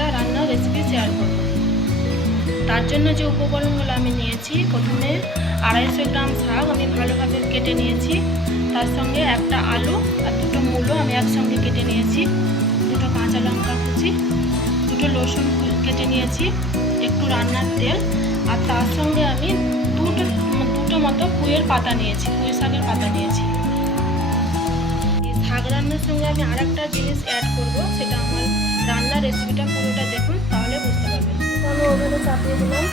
ভাজা রান্নার recipe share করব। তার জন্য যে উপকরণগুলো আমি নিয়েছি, প্রথমে 250 গ্রাম শাক আমি ভালোভাবে কেটে নিয়েছি। তার সঙ্গে একটা আলু আর দুটো মূলো আমি একসঙ্গে কেটে নিয়েছি, দুটো কাঁচা লঙ্কা কুচি, দুটো রসুন কেটে নিয়েছি, একটু রান্নার তেল, আর তার সঙ্গে আমি দুটো মতো পুঁইয়ের পাতা নিয়েছি, পুঁই শাকের পাতা নিয়েছি। এই শাক রান্নার সঙ্গে আমি আরেকটা জিনিস অ্যাড করব, সেটা আমার রান্নার রেসিপিটা পুরোটা দেখুন, তাহলে বুঝতে পারবেন। আমি ওভেনে চাপিয়ে দিলাম।